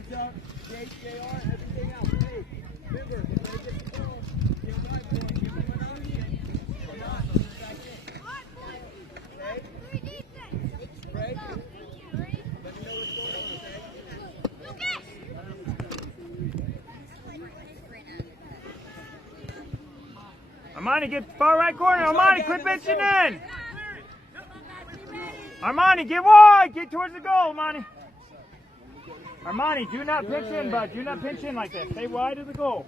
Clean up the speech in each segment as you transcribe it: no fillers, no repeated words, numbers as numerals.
heads up. JR, everything else. Hey, remember, when they get the ball, give them my boy, give them an option. Or not, put it back in. Okay? Break. Let me know what's going on, okay? Armani, get far right corner. Armani, quit pitching in. Armani, get wide. Get towards the goal, Armani. Armani, do not pinch in, bud. Do not pinch in like this. Stay wide of the goal.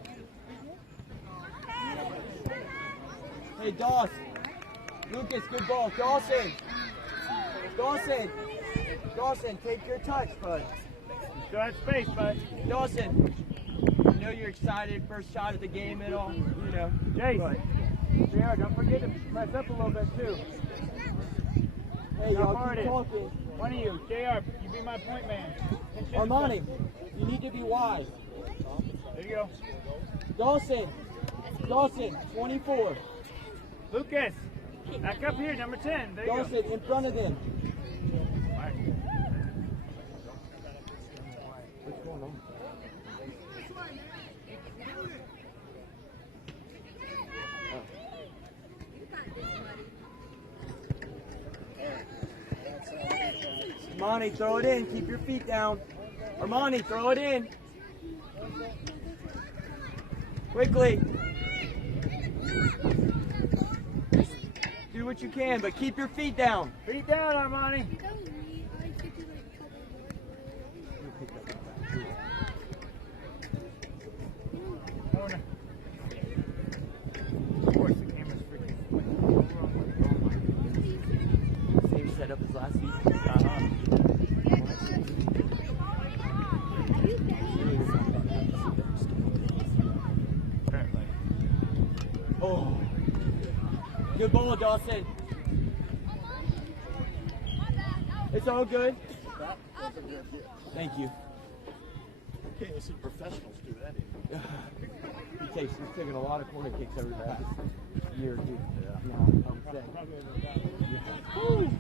Hey, Dawson. Lucas, good ball. Dawson. Dawson, take your touch, bud. Still have space, bud. Dawson, I know you're excited. First shot of the game and all, you know. Jace, JR, don't forget to press up a little bit, too. Hey, y'all keep talking. One of you, JR, you be my point man. Armani, you need to be wide. There you go. Dawson, 24. Lucas, back up here, number 10. There you Dawson, go. in front of them. What's going on? Armani, throw it in. Keep your feet down. Armani, throw it in. Quickly. Do what you can, but keep your feet down. Feet down, Armani. Corner. Of course, the camera's freaking. Same setup as last week. Oh, good ball, Dawson. It's all good. Thank you. Okay, see professionals do that. He's taking a lot of corner kicks over the past year or two. Yeah. Woo.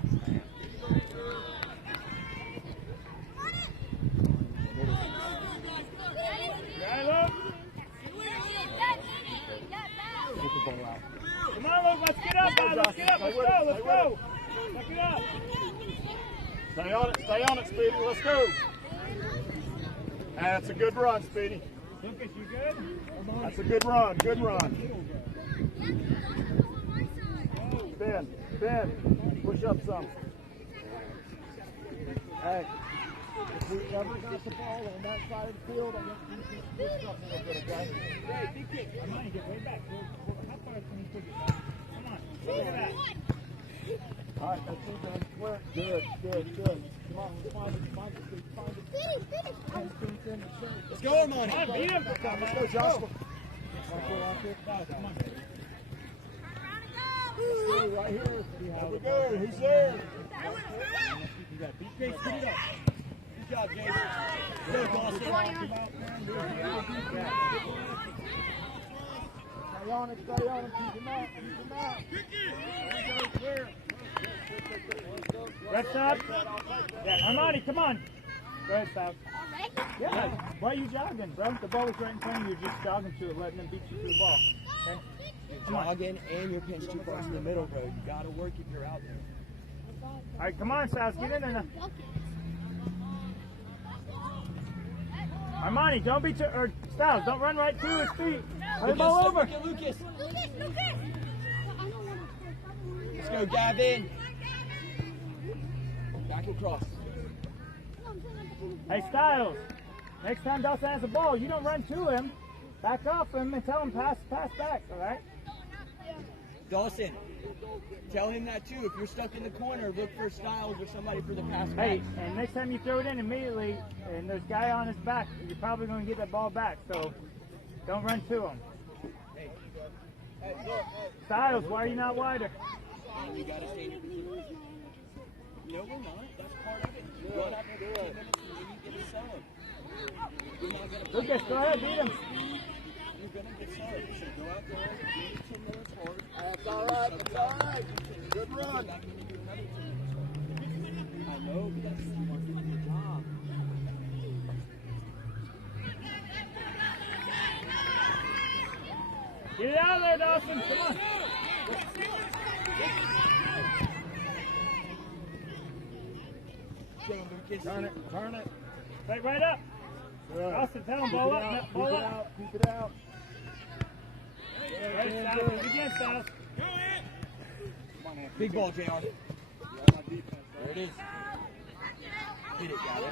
Come on, Luke, let's get up, man. Let's get up, let's go. Look it up. Stay on it, Speedy. Let's go. That's a good run, Speedy. Lucas, you good? That's a good run. Ben, push up some. Hey, if we ever got the ball on that side of the field, I want you to push up a little bit, okay? Hey, big kick. Come on, get way back. How far can you push it back? Come on, look at that. All right, that's it, man. Work. Good. Come on, let's find it. Let's go, Armani. Come on, beat him. Let's go, Joshua. Come on. Right here. There we go. Who's there? You got beat Jace, put it up. Good job, Jason. Good, Dawson. Come Stay on it. Keep him out. Rest up. Yeah, Armani, come on. Go ahead, Sal. Yeah. Why are you jogging, bro? The ball was right in front of you. You're just jogging to it, letting them beat you through the ball. Okay? You're jogging and you're pinched too far in the middle, bro. You got to work if you're out there. All right, come on, Sal. Get in there now. Armani, don't beat or Styles, don't run right to his feet. Play the ball over. Lucas. Let's go, Gavin. Back across. Hey, Styles, next time Dawson has the ball, you don't run to him. Back off him and tell him pass back, all right? Dawson, tell him that too. If you're stuck in the corner, look for Styles or somebody for the pass back. Hey, and next time you throw it in immediately, and there's a guy on his back, you're probably going to get that ball back, so don't run to him. Hey, look. Styles, why are you not wider? You got to stay in your position. No, we're not. That's part of it. You're not going to do it. Get a sub. Lucas, go ahead, beat him. You're going to get subbed. So go out there, give it 10 minutes hard. That's all right. Good run. I know, but that's you want to do your job. Get it out of there, Dawson. Come on. Turn it, turn it. Right, right up. Dawson, tell him, ball up. Ball up. Keep it out. Right, Styles. Again, Styles. Big ball, JR. There it is. Hit it, got it.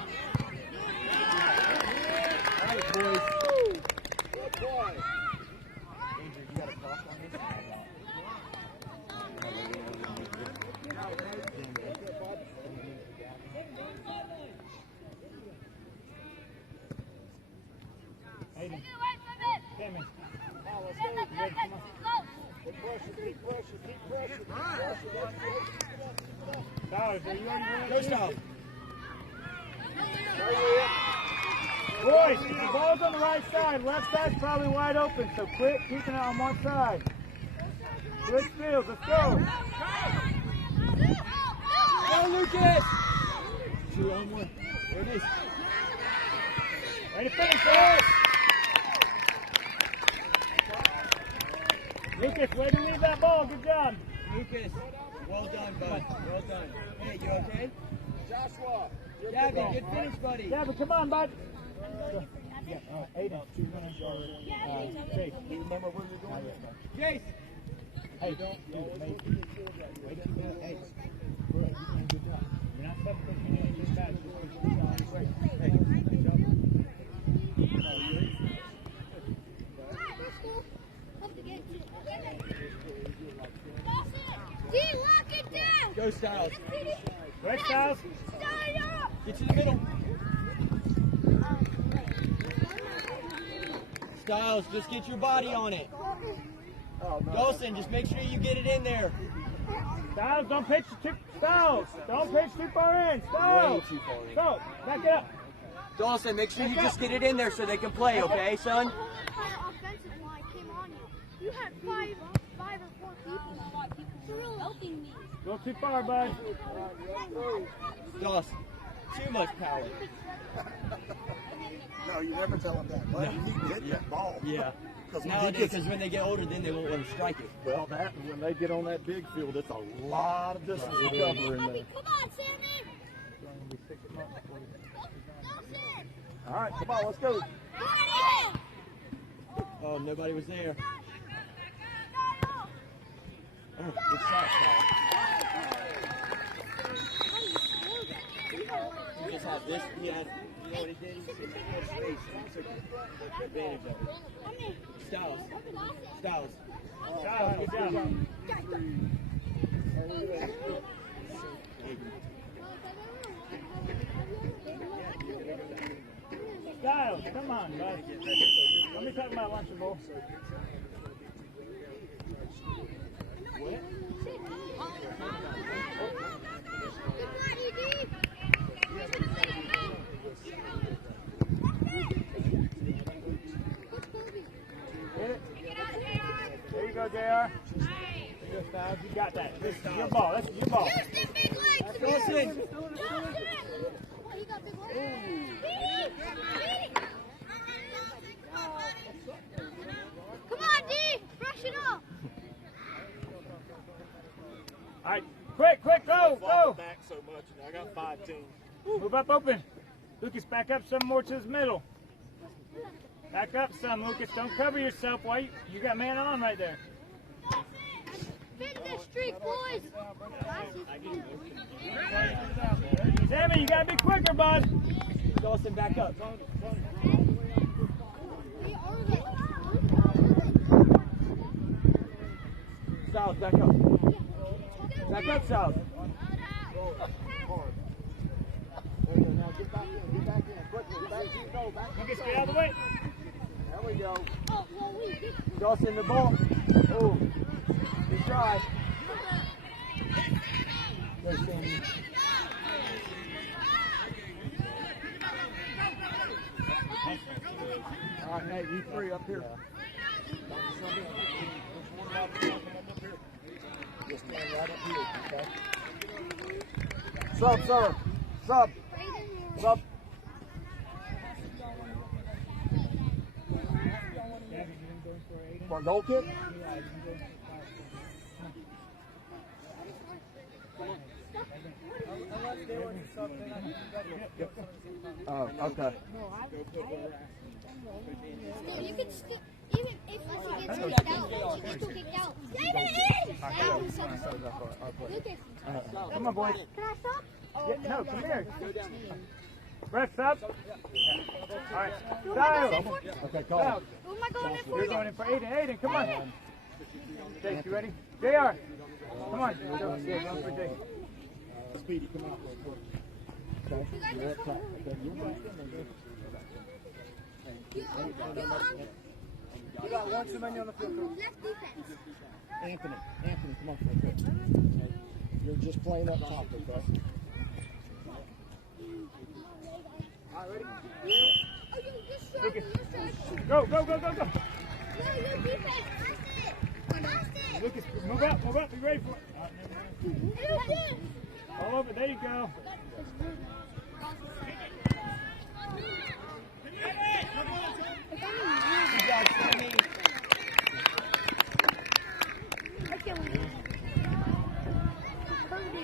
All right, boys. Good boy. Andrew, you got a clock on this? Aiden. Tammy. Keep pressure, keep pressure, keep pressure. Styles, are you ready? Go, Styles. Boys, the ball's on the right side. Left side's probably wide open, so quit keeping it on one side. Switch fields, let's go. Go, Lucas. 2 on 1. There it is. Ready to finish, boys. Lucas, way to leave that ball. Good job. Lucas, well done, bud. Well done. Hey, you okay? Joshua. Gabby, good finish, buddy. Yeah, but come on, bud. Yeah, all right, Aiden. Chase, do you remember where you're going? Jace. Hey, don't do it, mate. Hey, good job. You're not suffocating it. Just bad. Hey, good job. Lock it down! Go, Styles. Right, Styles. Get to the middle. Styles, just get your body on it. Dawson, just make sure you get it in there. Styles, don't pitch too. Styles, don't pitch too far in. Styles. Way too far in. Go, back it up. Dawson, make sure you just get it in there so they can play, okay, son? Offensive line came on you. You had five or four people helping me. Go too far, bud. Dawson, too much power. No, you never tell him that. But you need to hit that ball. Yeah. Because Nowadays, because when they get older, then they won't want to strike it. well, that when they get on that big field, it's a lot of distance to cover in there. Come on, Sammy! All right, come on, let's go. Oh, nobody was there. Oh, good shot, Styles. He just had this. He had, you know what he did? He had space. He took advantage of it. Styles. Styles. Styles, good job. Styles, come on, bud. Let me talk about Lunchable. There you go, JR. There you go, Styles. You got that. This is your ball. That's your ball. Dawson. Come on, D! Brush it off! All right, quick, go, go. Back so much, and I got 5 teams. Move up open. Lucas, back up some more to the middle. Back up some, Lucas. Don't cover yourself. Why? You got man on right there. Fit this streak, boys! Sammy, you got to be quicker, bud. Dawson, back up. Styles, back up. Back up, Styles. Now get back in, quickly. Back to you, go, back. Lucas, get out of the way. There we go. Dawson, the ball. Oh, good try. Go, Sammy. All right, hey, you 3 up here. Just stand right up here, okay? Sub, sir. Sub. Sub. Gabby, you didn't go for Aiden? For a goal kick? Oh, okay. Still, you can still, even if he gets kicked out, he gets kicked out. Come on, boys. Can I stop? Yeah, no, come here. Ref, stop. All right. Styles. Okay, call. Styles. Who am I going in for? You're going in for Aiden. Aiden, come on. Jake, you ready? JR. Come on. Yeah, going for Jake. Speedy, come out real quick. Okay, you're at top. Okay, you're back in there. You got one too many on the field. Left defense. Anthony, come on real quick. You're just playing up top, okay? All right, ready? Lucas. Go. No, your defense. Lucas, move up, be ready for it. All over, there you go.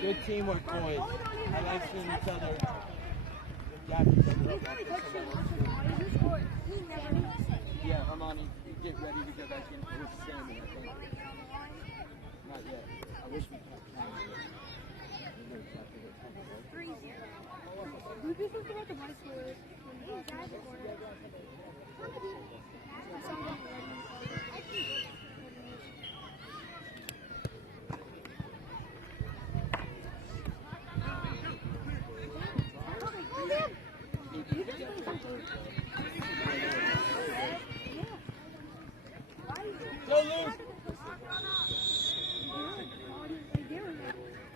Good teamwork, boys. I like seeing each other. Yeah, Armani, get ready to go back in with Sammy, I think. Not yet. I wish we had time. Go, Luke!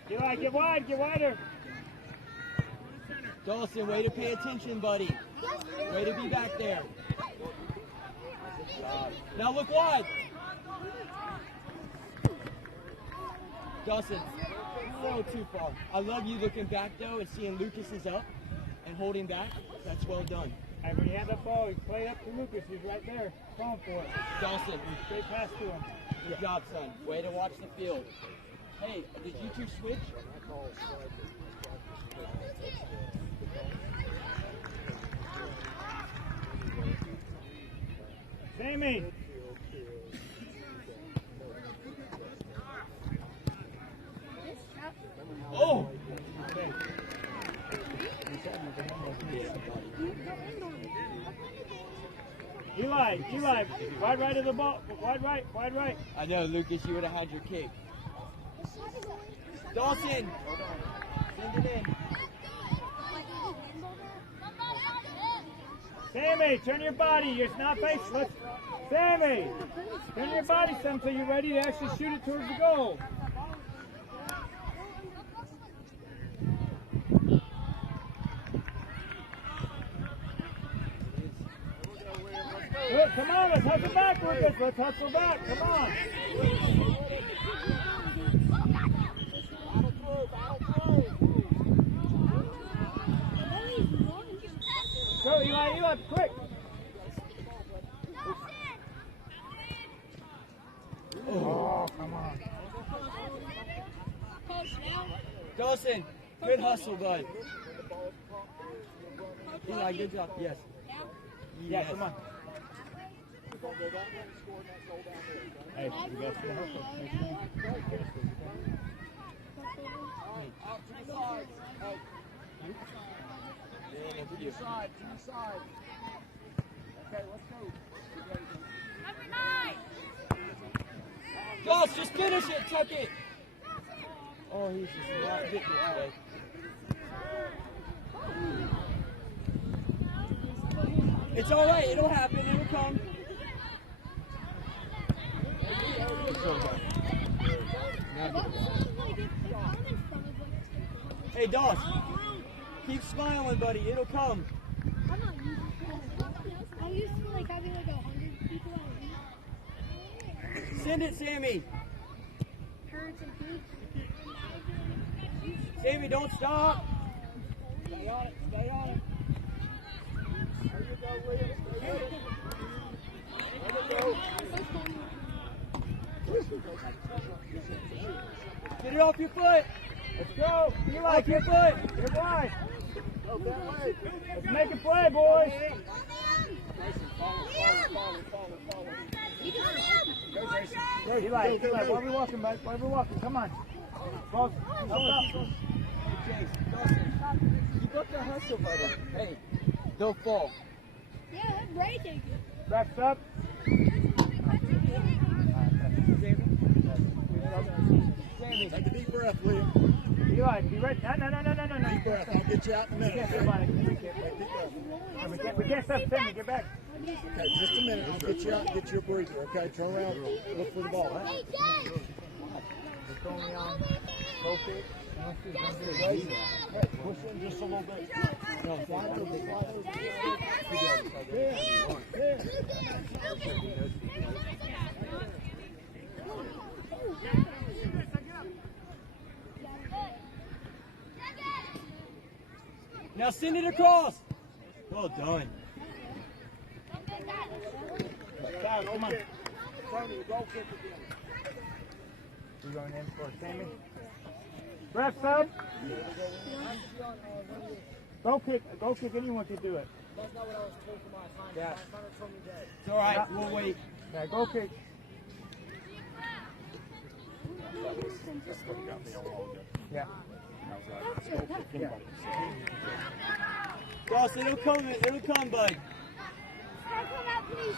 Get wide, get wider. Dawson, way to pay attention, buddy. Way to be back there. Now look wide. Dawson, no too far. I love you looking back though and seeing Lucas is up and holding back. That's well done. Hey, when you have that ball, you play up to Lucas. He's right there. Going for it. Dawson, Straight pass to him. good job, son. Way to watch the field. Hey, did you two switch? Sammy. Oh! Eli, wide right of the ball, wide right. I know, Lucas, you would have had your kick. Dawson! Send it in. Sammy, turn your body, it's not face, Sammy, turn your body some so you're ready to actually shoot it towards the goal. Good, come on, let's hustle back, Lucas. Let's hustle back. Come on. Go, Eli, quick. Oh, come on. Dawson, good hustle, bud. Eli, good job. Yes. Yeah, come on. Hey, you guys can hustle. Out to the side. Hey. To the side. Okay, let's go. Josh, just finish it, tuck it. Oh, he's just not getting it today. It's all right. It'll happen. It'll come. Hey, Doss. Keep smiling, buddy. It'll come. I'm used to like having like 100 people at a week. Send it, Sammy. Hurts and peaks. Sammy, don't stop. Stay on it. There you go, William. Stay with it. There you go. Get it off your foot. Let's go. Eli, Off your foot. get wide. Let's make it play, boys. Go, Eli, why are we walking, bud? Why are we walking? Come on. Ball, help up. Hey, Jace, Dawson, keep up the hustle, brother. Hey, don't fall. Yeah, that's breaking. Wraps up. Sammy, Take a deep breath, William. Eli, be right. No. Deep breath. I'll get you out in a We minute. can't step on it. We can't step. Sammy, get back. Okay, just a minute. I'll get you out and get you a breather. Okay, turn around. Look for the ball. Huh? It's only on low kick. Push in just a little bit. No, slide over. now send it across. Well done. Come on. Tony, go kick again. We're going in for Sammy. Refs up. Go kick. Anyone can do it. Yeah. It's all right. We'll wait. Yeah, go kick. Yeah. Dawson, it'll come, bud. Come out, please.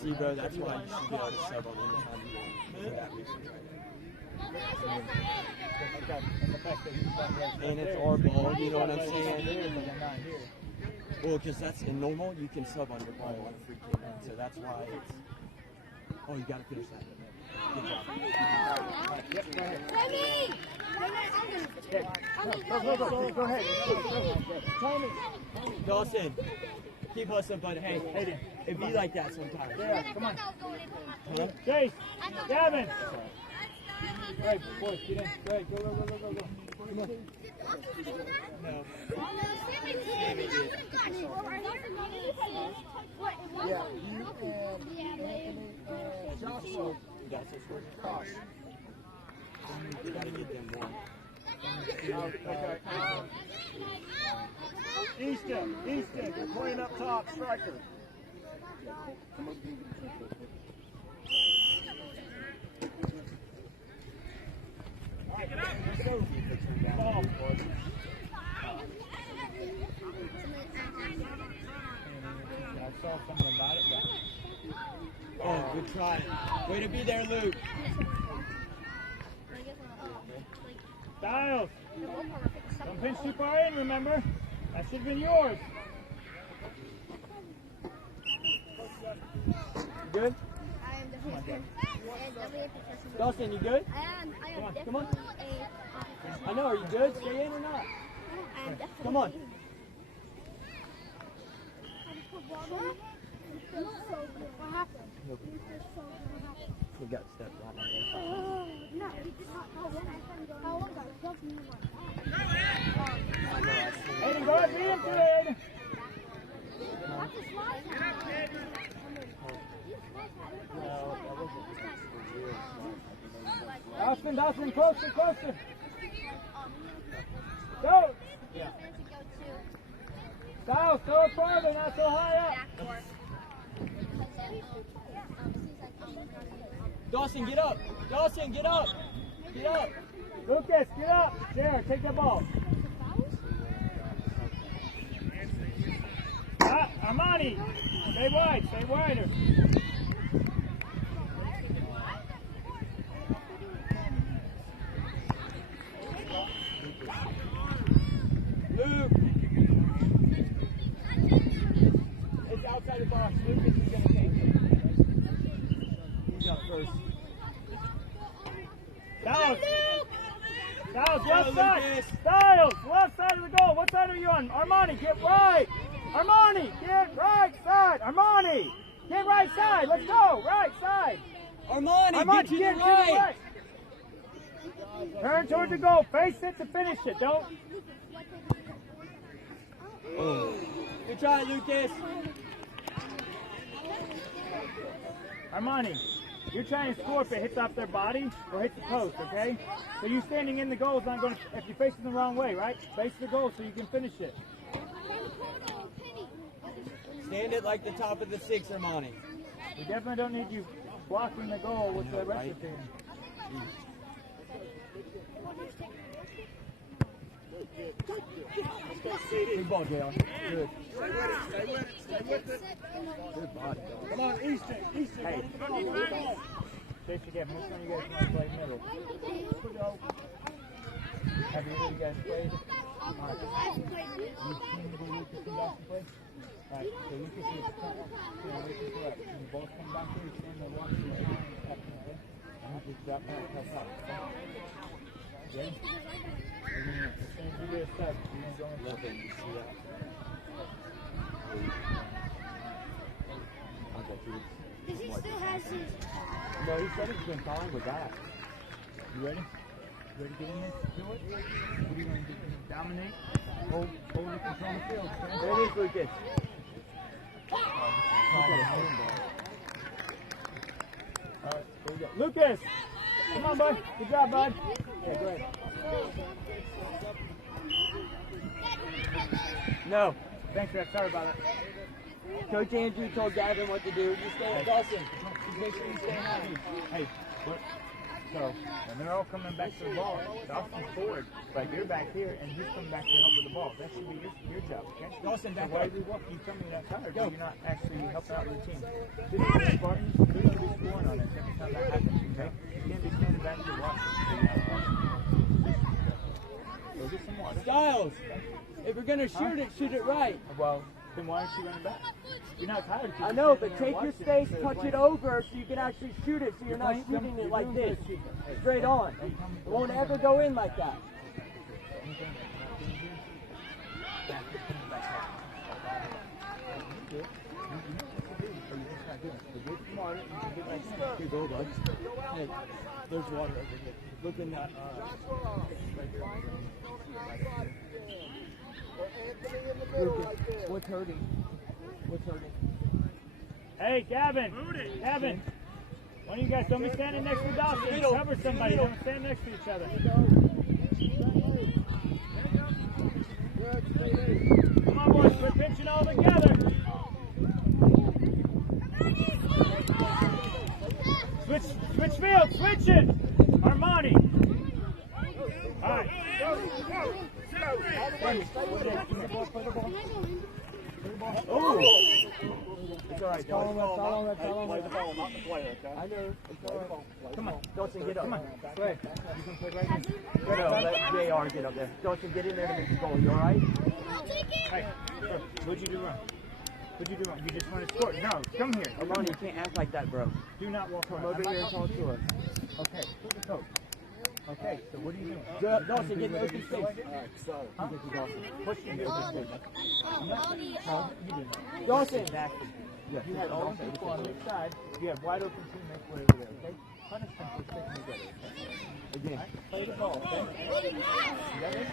See, bro, that's why you should be able to sub on anytime you want. And it's our ball, you know what I'm saying? Well, because that's in normal, you can sub on your ball on a free kick, so that's why it's. Oh, you got to finish that. Good job. Go ahead. Dawson, keep hustling, bud. Hey, it be like that sometimes. Yeah, come on. Huh? Chase, Gavin. Hey, boys, get in. Go ahead. Go. Come on. No. Yeah, you and Anthony and Jasa. That's a score. Gosh. You gotta get them one. Easton, you're playing up top, striker. I saw something about it, but Oh, good try. Way to be there, Luke. Styles. Don't pinch too far in, remember? That should have been yours. Good? I am definitely a Dawson, you good? I am Come on. definitely a I know, are you good? Stay in or not? I am definitely Come on. What happened? We got stepped on. No, he did not. How long ago? Aiden, go ahead, beat him to it, Aiden. Dawson, closer. Go! Styles, throw it farther, not so high up. Dawson, get up. Dawson, get up. Get up. Lucas, get up. Jared, take that ball. Armani, stay wider. Luke. It's outside the box. Lucas is going to take it. He's up first. Styles, left Go, side. Lucas. Styles, left side of the goal. What side are you on? Armani, get right. Armani, get right side. Armani, get right side. Let's go. Right side. Armani, get to the to right. Turn towards the goal. Face it to finish it. Don't. Good try, Lucas. Armani, you're trying to score if it hits off their body or hits the post, okay? So you standing in the goal is not going to, if you're facing the wrong way, right? Face the goal so you can finish it. Stand it like the top of the six, Armani. We definitely don't need you blocking the goal with the rest of the team. Good ball, JR. Good. Stay with it. Good body. Come on, Easton. Easton. Hey. Chase again. Which one of you guys want to play middle? Have either of you guys played? Alright. You team to go Lucas and Dawson play? Alright, so Lucas is Lucas left. When the balls come back here, you stand there watching the line up there. And you just drop back, help out. Okay? And then as soon as you do a step, you're going to go in left and you see that. Because he still has his. No, he said he's been fine with that. You ready? You ready to get in this? Do it? What are you going to do? Dominate? Hold the control of the field. Okay? There it is, Lucas. Alright, there we go. Lucas! Come on, bud. Good job, bud. Yeah, go ahead. No. Thanks, Ref. Sorry about that. Coach Andrew told Gavin what to do. You stay at Dawson. Just make sure you stay happy. Hey, look. So, when they're all coming back to the ball, Dawson's forward, but you're back here, and he's coming back to help with the ball. That should be your job, okay? Dawson, back so why up. do you walk? You tell me that tired, but you're not actually helping out your team. This is the Spartans, they're going to be scoring on us every time that happens, okay? You can't be standing back here watching. Go get some water. Styles, if you're going to shoot it right. Well, then why aren't you running back? You're not tired. I know, but take your space, touch it over so you can actually shoot it so you're not shooting it like this. Straight on. It won't ever go in like that. Here, go, bud. Hey, there's water over here. Look in that. Lucas, what's hurting? What's hurting? Hey, Gavin. Gavin. One of you guys don't be standing next to Dawson. Cover somebody. Don't stand next to each other. Come on, boys. We're pitching all together. Switch field. Switch it. Armani. All right. Oh. It's all right, Dawson. Play the ball, not the player, okay? I know. It's all right. Come on. Dawson, get up. Come on. Play. You can play right here. No, let JR get up there. Dawson, get in there to make the goal. You all right? Hey, what'd you do wrong? What'd you do wrong? You just want to score. No, come here. Armani, you can't act like that, bro. Do not walk Come around. over here and talk to us. Okay, put the coach. Okay, so what are you doing? Dawson, get in the open space. Alright, so. Huh? Push your heels this way. No, you do not. Dawson. Exactly. Yeah. You had all these people on this side. You have wide open teammates way over there, okay? Punish them for sticking together. Again. Right? Play the ball, okay? You got it?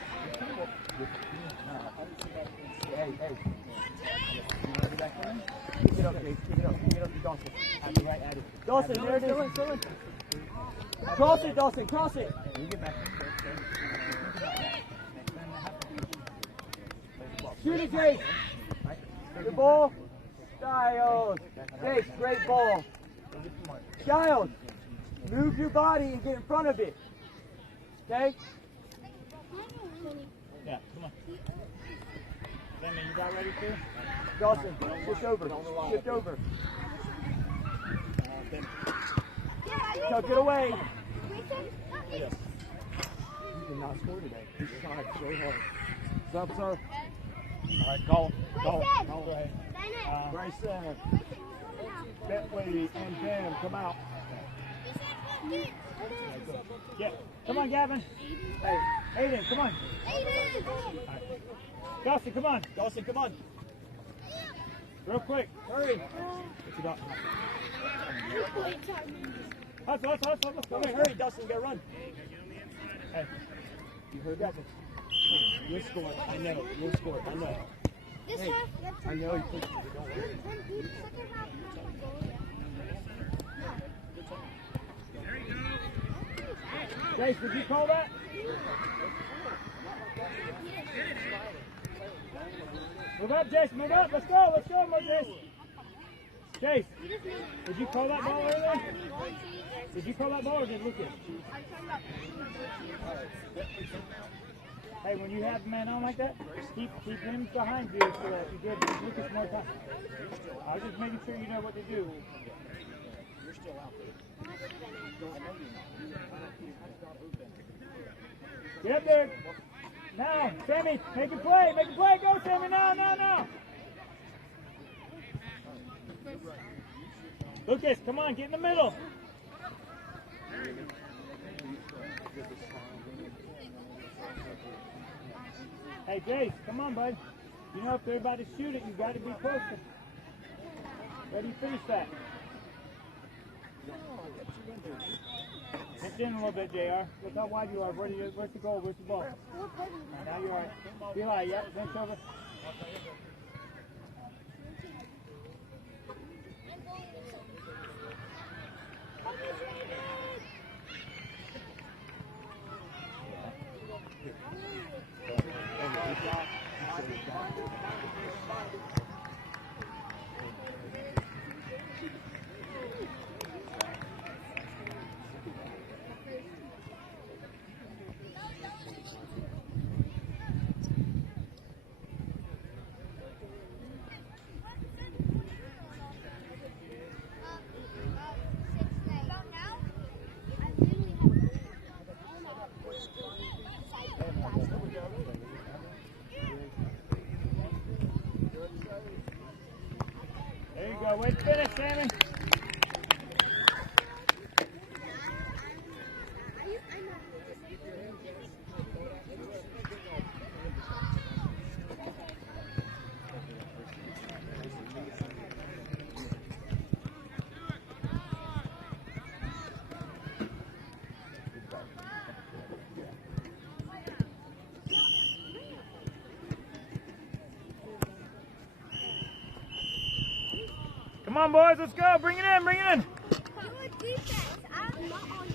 Hey. You want to be back in? Pick it up, Jake. Pick it up. Pick it up to Dawson. Have the right attitude. Dawson, there it is. Cross it, Dawson. Cross it. You get back in there, okay? Next time that happens, play the ball. Shoot it, Jake. Right? Good ball. Styles. Jake, great ball. Styles, move your body and get in front of it. Okay? Yeah, come on. Sammy, you got ready too? Dawson, shift over. Shift over. Tuck it away. Yes. You did not score today. You tried so hard. What's up, sir? Alright, go. Go ahead. Bryson, Bentley, and Dan, come out. Yeah. Come on, Gavin. Hey, Aiden, come on. Dawson, come on. Dawson, come on. Real quick. Hurry. What you got? Hustle. Come here, hurry, Dawson, you gotta run. Hey, You heard that? You'll score. I know. You'll score. I know. Hey, I know you pushed it, but don't worry. Chase, did you call that? Move up, Chase, move up. Let's go, Chase. Chase, did you call that ball earlier? Did you call that ball or did Lucas? Hey, when you have man on like that, keep him behind you so that you give Lucas more time. I was just making sure you know what to do. You're still out there. Get up there. Now, Sammy, make a play, go Sammy, now. Lucas, come on, get in the middle. Hey, Jace, come on, bud. You know if they're about to shoot it, you got to be closer. Ready to finish that. Hit in a little bit, JR. Look how wide you are. Where's the goal? Where's the ball? Now you're all right. Eli, yep, bench over. There you go. Way to finish, Sammy. Come on, boys, let's go. Bring it in. Good defense. I'm not on